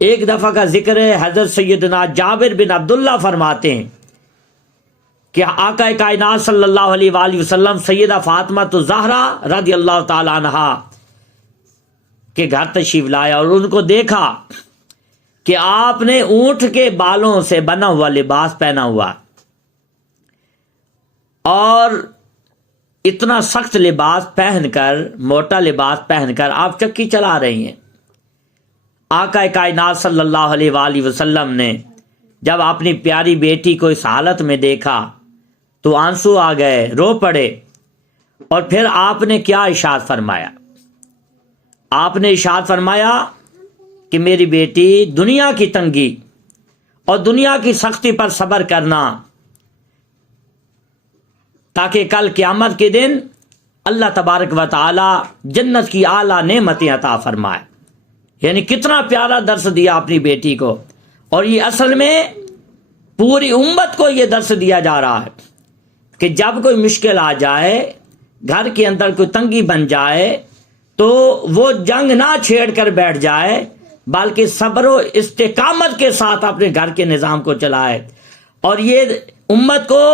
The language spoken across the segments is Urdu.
ایک دفعہ کا ذکر ہے، حضرت سیدنا جابر بن عبداللہ فرماتے ہیں کہ آقا کائنات صلی اللہ علیہ وآلہ وسلم سیدہ فاطمہ الزہرا رضی اللہ تعالی عنہا کے گھر تشریف لایا اور ان کو دیکھا کہ آپ نے اونٹ کے بالوں سے بنا ہوا لباس پہنا ہوا اور اتنا سخت لباس پہن کر، موٹا لباس پہن کر آپ چکی چلا رہی ہیں۔ آقا کائنات صلی اللہ علیہ وآلہ وسلم نے جب اپنی پیاری بیٹی کو اس حالت میں دیکھا تو آنسو آ گئے، رو پڑے، اور پھر آپ نے کیا ارشاد فرمایا؟ آپ نے ارشاد فرمایا کہ میری بیٹی، دنیا کی تنگی اور دنیا کی سختی پر صبر کرنا تاکہ کل قیامت کے دن اللہ تبارک و تعالی جنت کی اعلیٰ نعمتیں عطا فرمائے۔ یعنی کتنا پیارا درس دیا اپنی بیٹی کو، اور یہ اصل میں پوری امت کو یہ درس دیا جا رہا ہے کہ جب کوئی مشکل آ جائے، گھر کے اندر کوئی تنگی بن جائے، تو وہ جنگ نہ چھیڑ کر بیٹھ جائے، بلکہ صبر و استقامت کے ساتھ اپنے گھر کے نظام کو چلائے۔ اور یہ امت کو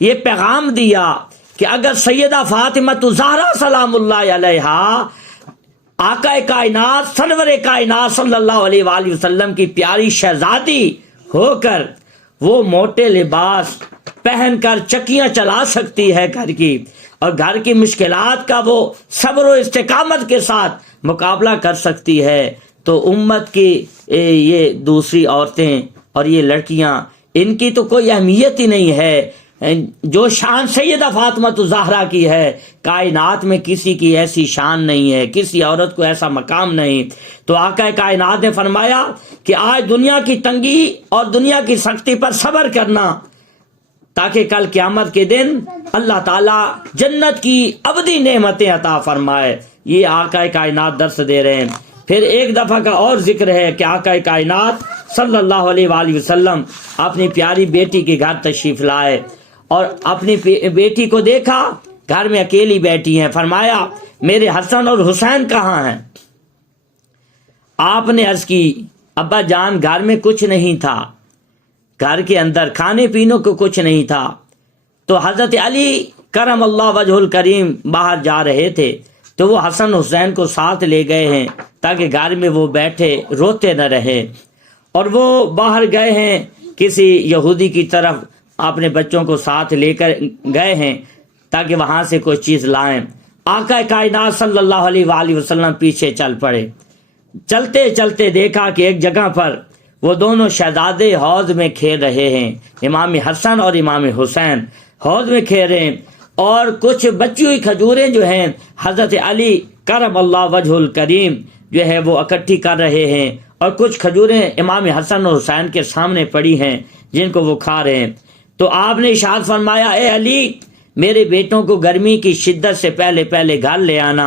یہ پیغام دیا کہ اگر سیدہ فاطمہ الزہرا سلام اللہ علیہا آقا کائنات سرور کائنات صلی اللہ علیہ وآلہ وسلم کی پیاری شہزادی ہو کر وہ موٹے لباس پہن کر چکیاں چلا سکتی ہے گھر کی، اور گھر کی مشکلات کا وہ صبر و استقامت کے ساتھ مقابلہ کر سکتی ہے، تو امت کی یہ دوسری عورتیں اور یہ لڑکیاں، ان کی تو کوئی اہمیت ہی نہیں ہے۔ جو شان سیدہ فاطمہ الزہرا کی ہے، کائنات میں کسی کی ایسی شان نہیں ہے، کسی عورت کو ایسا مقام نہیں۔ تو آقا کائنات نے فرمایا کہ آج دنیا کی تنگی اور دنیا کی سختی پر صبر کرنا تاکہ کل قیامت کے دن اللہ تعالیٰ جنت کی ابدی نعمتیں عطا فرمائے۔ یہ آقا کائنات درس دے رہے ہیں۔ پھر ایک دفعہ کا اور ذکر ہے کہ آقا کائنات صلی اللہ علیہ وآلہ وسلم اپنی پیاری بیٹی کے گھر تشریف لائے اور اپنی بیٹی کو دیکھا گھر میں اکیلی بیٹھی ہیں۔ فرمایا میرے حسن اور حسین کہاں ہیں؟ آپ نے عرض کی ابا جان گھر میں کچھ نہیں تھا، گھر کے اندر کھانے پینے کو کچھ نہیں تھا۔ تو حضرت علی کرم اللہ وجہ الکریم باہر جا رہے تھے، تو وہ حسن حسین کو ساتھ لے گئے ہیں تاکہ گھر میں وہ بیٹھے روتے نہ رہے، اور وہ باہر گئے ہیں کسی یہودی کی طرف، اپنے بچوں کو ساتھ لے کر گئے ہیں تاکہ وہاں سے کوئی چیز لائیں۔ آقا کائنات صلی اللہ علیہ وآلہ وسلم پیچھے چل پڑے۔ چلتے چلتے دیکھا کہ ایک جگہ پر وہ دونوں شہزادے حوض میں کھیل رہے ہیں، امام حسن اور امام حسین حوض میں کھیل رہے ہیں، اور کچھ بچی ہوئی کھجوریں جو ہیں حضرت علی کرم اللہ وجہ الکریم جو ہے وہ اکٹھی کر رہے ہیں، اور کچھ کھجوریں امام حسن اور حسین کے سامنے پڑی ہیں جن کو وہ کھا رہے ہیں۔ تو آپ نے ارشاد فرمایا اے علی، میرے بیٹوں کو گرمی کی شدت سے پہلے پہلے گھر لے آنا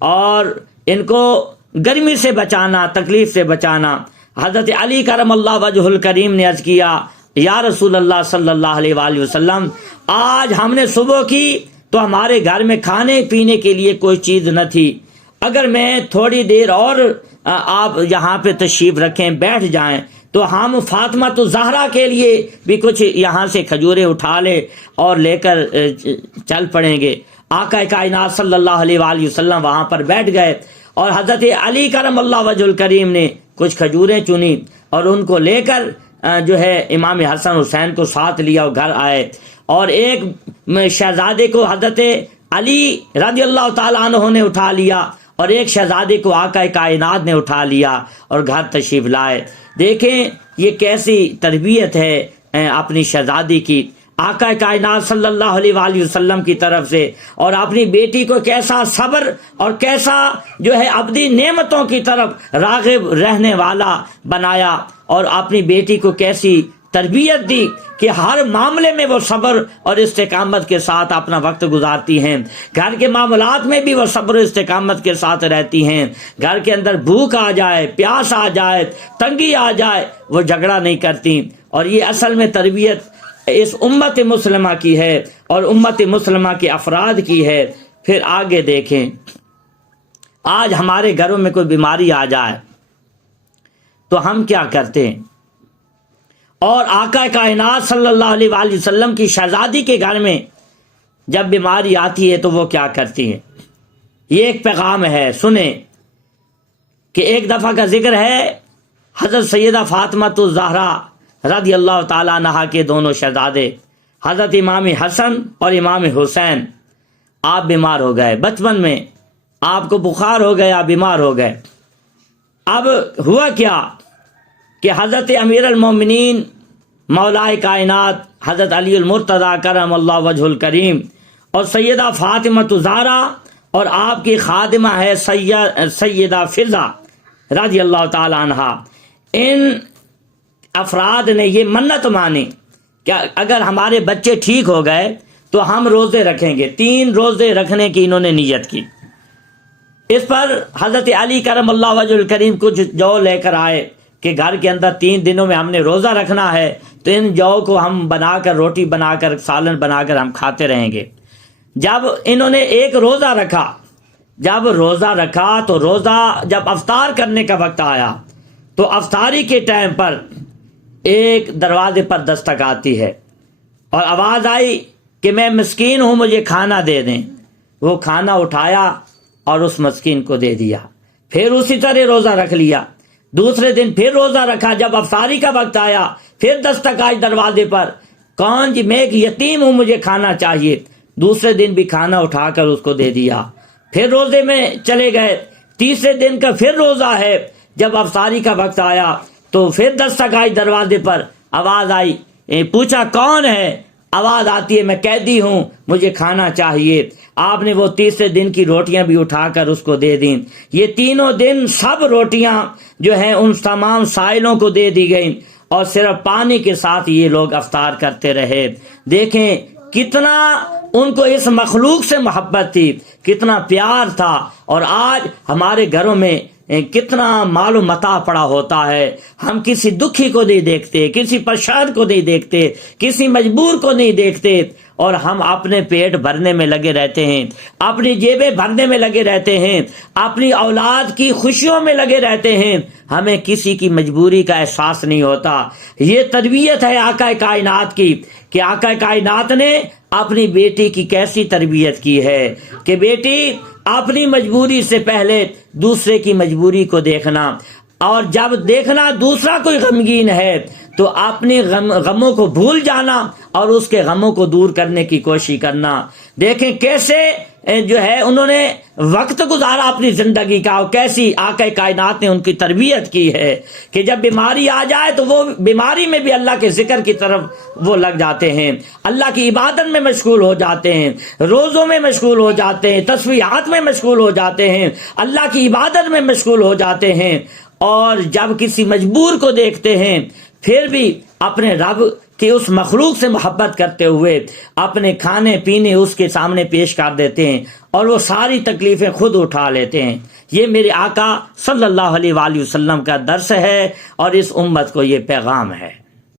اور ان کو گرمی سے بچانا، تکلیف سے بچانا۔ حضرت علی کرم اللہ وجہ الکریم نے عرض کیا یا رسول اللہ صلی اللہ علیہ وآلہ وسلم، آج ہم نے صبح کی تو ہمارے گھر میں کھانے پینے کے لیے کوئی چیز نہ تھی، اگر میں تھوڑی دیر اور آپ یہاں پہ تشریف رکھیں، بیٹھ جائیں، تو ہم فاطمہ الزہرا کے لیے بھی کچھ یہاں سے کھجوریں اٹھا لے اور لے کر چل پڑیں گے۔ آقا کائنات صلی اللہ علیہ وآلہ وسلم وہاں پر بیٹھ گئے، اور حضرت علی کرم اللہ وجہ الکریم نے کچھ کھجوریں چنی اور ان کو لے کر جو ہے امام حسن حسین کو ساتھ لیا اور گھر آئے، اور ایک شہزادے کو حضرت علی رضی اللہ تعالیٰ عنہ نے اٹھا لیا، اور ایک شہزادے کو آقا کائنات نے اٹھا لیا اور گھر تشریف لائے۔ دیکھیں یہ کیسی تربیت ہے اپنی شہزادی کی آقا کائنات صلی اللہ علیہ وآلہ وسلم کی طرف سے، اور اپنی بیٹی کو کیسا صبر اور کیسا جو ہے ابدی نعمتوں کی طرف راغب رہنے والا بنایا، اور اپنی بیٹی کو کیسی تربیت دی کہ ہر معاملے میں وہ صبر اور استقامت کے ساتھ اپنا وقت گزارتی ہیں، گھر کے معاملات میں بھی وہ صبر و استقامت کے ساتھ رہتی ہیں، گھر کے اندر بھوک آ جائے، پیاس آ جائے، تنگی آ جائے، وہ جھگڑا نہیں کرتی۔ اور یہ اصل میں تربیت اس امت مسلمہ کی ہے اور امت مسلمہ کے افراد کی ہے۔ پھر آگے دیکھیں، آج ہمارے گھروں میں کوئی بیماری آ جائے تو ہم کیا کرتے ہیں؟ اور آقا کائنات صلی اللہ علیہ وآلہ وسلم کی شہزادی کے گھر میں جب بیماری آتی ہے تو وہ کیا کرتی ہیں؟ یہ ایک پیغام ہے، سنیں کہ ایک دفعہ کا ذکر ہے، حضرت سیدہ فاطمہ الزہرا رضی اللہ تعالیٰ عنہا کے دونوں شہزادے حضرت امام حسن اور امام حسین آپ بیمار ہو گئے، بچپن میں آپ کو بخار ہو گیا، بیمار ہو گئے۔ اب ہوا کیا کہ حضرت امیر المومنین مولائے کائنات حضرت علی المرتضیٰ کرم اللہ وجہ الکریم اور سیدہ فاطمہ الزہرا اور آپ کی خادمہ ہے سیدہ فضہ رضی اللہ تعالی عنہا، ان افراد نے یہ منت مانی کہ اگر ہمارے بچے ٹھیک ہو گئے تو ہم روزے رکھیں گے۔ 3 روزے رکھنے کی انہوں نے نیت کی۔ اس پر حضرت علی کرم اللہ وجہ الکریم کچھ جو لے کر آئے کہ گھر کے اندر 3 دنوں میں ہم نے روزہ رکھنا ہے، تو ان جو کو ہم بنا کر، روٹی بنا کر، سالن بنا کر ہم کھاتے رہیں گے۔ جب انہوں نے ایک روزہ رکھا، تو روزہ جب افطار کرنے کا وقت آیا تو افطاری کے ٹائم پر ایک دروازے پر دستک آتی ہے اور آواز آئی کہ میں مسکین ہوں، مجھے کھانا دے دیں۔ وہ کھانا اٹھایا اور اس مسکین کو دے دیا، پھر اسی طرح روزہ رکھ لیا۔ دوسرے دن پھر روزہ رکھا، جب افطاری کا وقت آیا پھر دستک آئی دروازے پر، کون جی؟ میں ایک یتیم ہوں، مجھے کھانا چاہیے۔ دوسرے دن بھی کھانا اٹھا کر اس کو دے دیا، پھر روزے میں چلے گئے۔ تیسرے دن کا پھر روزہ ہے، جب افطاری کا وقت آیا تو پھر دستک آئی دروازے پر، آواز آئی، پوچھا کون ہے؟ آواز آتی ہے میں قیدی ہوں، مجھے کھانا چاہیے۔ آپ نے وہ تیسرے دن کی روٹیاں بھی اٹھا کر اس کو دے دیں۔ یہ تینوں دن سب روٹیاں جو ہیں ان تمام سائلوں کو دے دی گئیں اور صرف پانی کے ساتھ یہ لوگ افطار کرتے رہے۔ دیکھیں کتنا ان کو اس مخلوق سے محبت تھی، کتنا پیار تھا۔ اور آج ہمارے گھروں میں کتنا مال و متاع پڑا ہوتا ہے، ہم کسی دکھی کو نہیں دیکھتے، کسی پریشان کو نہیں دیکھتے، کسی مجبور کو نہیں دیکھتے، اور ہم اپنے پیٹ بھرنے میں لگے رہتے ہیں، اپنی جیبیں بھرنے میں لگے رہتے ہیں، اپنی اولاد کی خوشیوں میں لگے رہتے ہیں، ہمیں کسی کی مجبوری کا احساس نہیں ہوتا۔ یہ تربیت ہے آقا کائنات کی کہ آقا کائنات نے اپنی بیٹی کی کیسی تربیت کی ہے کہ بیٹی اپنی مجبوری سے پہلے دوسرے کی مجبوری کو دیکھنا، اور جب دیکھنا دوسرا کوئی غمگین ہے تو اپنی غموں کو بھول جانا اور اس کے غموں کو دور کرنے کی کوشش کرنا۔ دیکھیں کیسے جو ہے انہوں نے وقت گزارا اپنی زندگی کا، اور کیسی آقا کائنات نے ان کی تربیت کی ہے کہ جب بیماری آ جائے تو وہ بیماری میں بھی اللہ کے ذکر کی طرف وہ لگ جاتے ہیں، اللہ کی عبادت میں مشغول ہو جاتے ہیں، روزوں میں مشغول ہو جاتے ہیں، تسبیحات میں مشغول ہو جاتے ہیں، اللہ کی عبادت میں مشغول ہو جاتے ہیں۔ اور جب کسی مجبور کو دیکھتے ہیں پھر بھی اپنے رب کی اس مخلوق سے محبت کرتے ہوئے اپنے کھانے پینے اس کے سامنے پیش کر دیتے ہیں اور وہ ساری تکلیفیں خود اٹھا لیتے ہیں۔ یہ میرے آقا صلی اللہ علیہ وآلہ وسلم کا درس ہے اور اس امت کو یہ پیغام ہے۔